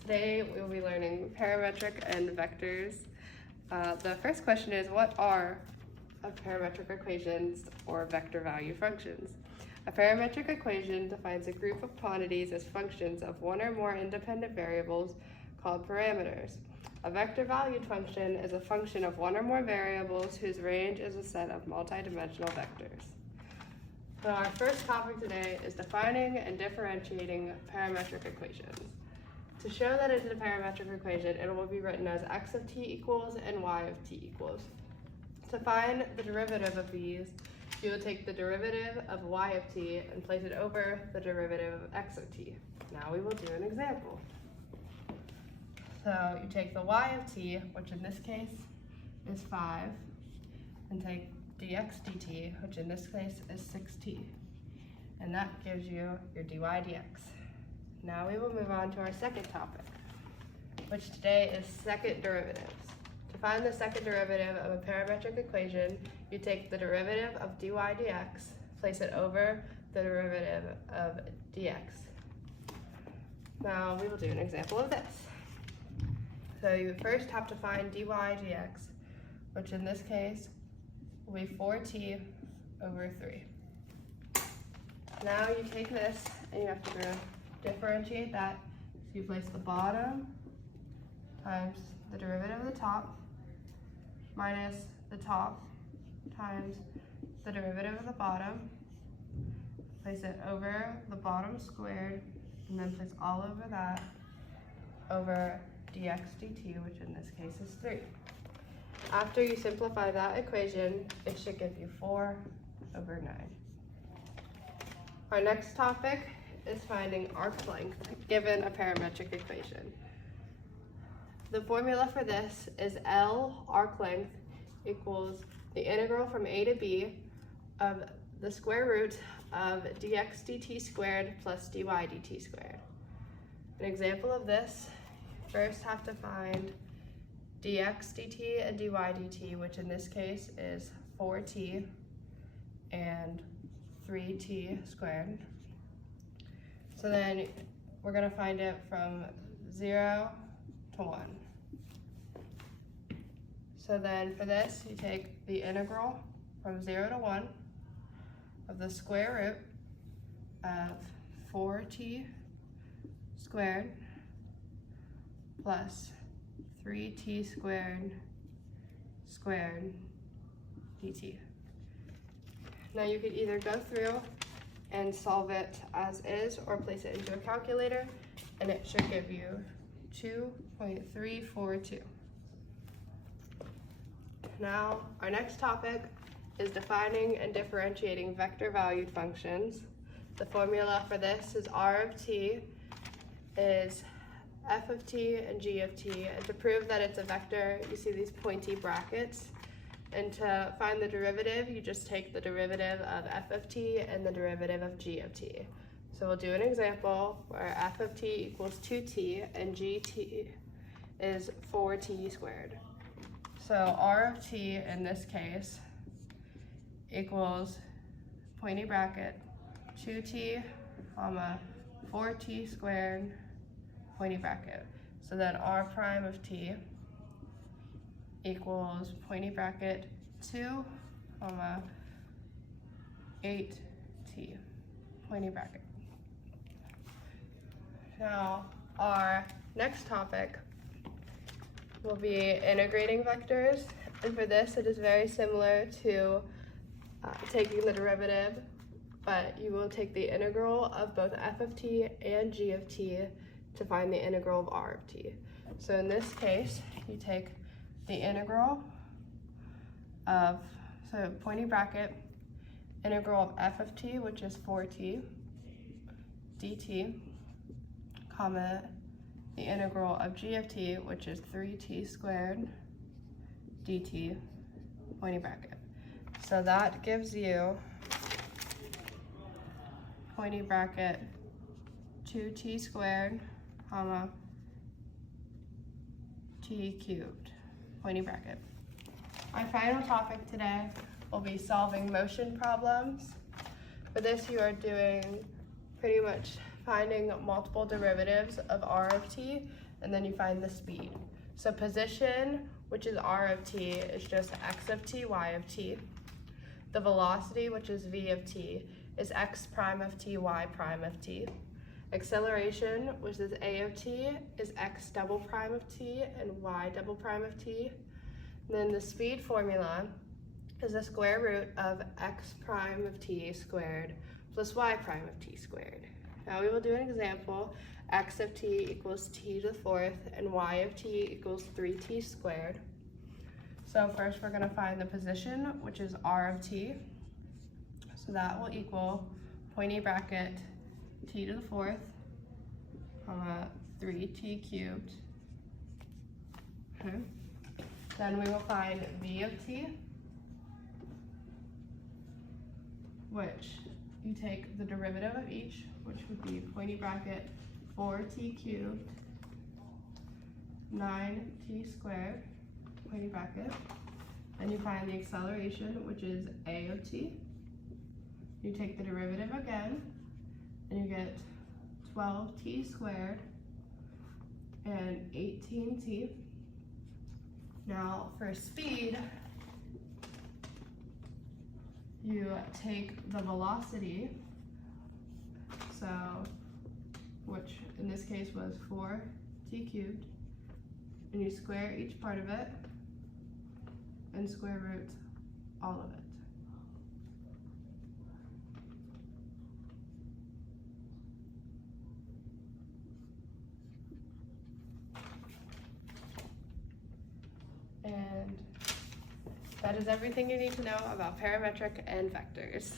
Today we will be learning parametric and vectors. The first question is, what are parametric equations or vector value functions? A parametric equation defines a group of quantities as functions of one or more independent variables called parameters. A vector valued function is a function of one or more variables whose range is a set of multidimensional vectors. So our first topic today is defining and differentiating parametric equations. To show that it's a parametric equation, it will be written as x of t equals and y of t equals. To find the derivative of these, you will take the derivative of y of t and place it over the derivative of x of t. Now we will do an example. So you take the y of t, which in this case is 5, and take dx dt, which in this case is 6t. And that gives you your dy dx. Now we will move on to our second topic, which today is second derivatives. To find the second derivative of a parametric equation, you take the derivative of dy dx, place it over the derivative of dx. Now we will do an example of this. So you first have to find dy dx, which in this case will be 4t over 3. Now you take this and you have to differentiate that. So you place the bottom times the derivative of the top minus the top times the derivative of the bottom. Place it over the bottom squared, and then place all over that over dx dt, which in this case is 3. After you simplify that equation, it should give you 4 over 9. Our next topic is finding arc length given a parametric equation. The formula for this is L arc length equals the integral from a to b of the square root of dx dt squared plus dy dt squared. An example of this, first have to find dx dt and dy dt, which in this case is 4t and 3t squared. So then we're going to find it from 0 to 1. So then for this, you take the integral from 0 to 1 of the square root of 4t squared plus 3t squared squared dt. Now you could either go through and solve it as is or place it into a calculator, and it should give you 2.342. Now our next topic is defining and differentiating vector valued functions. The formula for this is r of t is f of t and g of t, and to prove that it's a vector, you see these pointy brackets. And to find the derivative, you just take the derivative of f of t and the derivative of g of t. So we'll do an example where f of t equals 2t and gt is 4t squared. So r of t in this case equals pointy bracket 2t, 4t squared, pointy bracket. So then r prime of t equals pointy bracket 2, 8t, pointy bracket. Now our next topic will be integrating vectors, and for this it is very similar to taking the derivative, but you will take the integral of both f of t and g of t to find the integral of r of t. So in this case, you take the integral of, so pointy bracket, integral of f of t, which is 4t, dt, comma, the integral of g of t, which is 3t squared, dt, pointy bracket. So that gives you pointy bracket 2t squared, comma, t cubed, pointy bracket. Our final topic today will be solving motion problems. For this, you are doing pretty much finding multiple derivatives of r of t, and then you find the speed. So position, which is r of t, is just x of t, y of t. The velocity, which is v of t, is x prime of t, y prime of t. Acceleration, which is a of t, is x double prime of t and y double prime of t. And then the speed formula is the square root of x prime of t squared plus y prime of t squared. Now we will do an example. X of t equals t to the fourth and y of t equals 3t squared. So first we're going to find the position, which is r of t. So that will equal pointy bracket t to the fourth, 3t cubed. Okay. Then we will find v of t, which you take the derivative of each, which would be pointy bracket 4t cubed, 9t squared, pointy bracket. Then you find the acceleration, which is a of t. You take the derivative again, and you get 12t squared and 18t. Now for speed, you take the velocity, so which in this case was 4t cubed, and you square each part of it and square root all of it. And that is everything you need to know about parametric and vectors.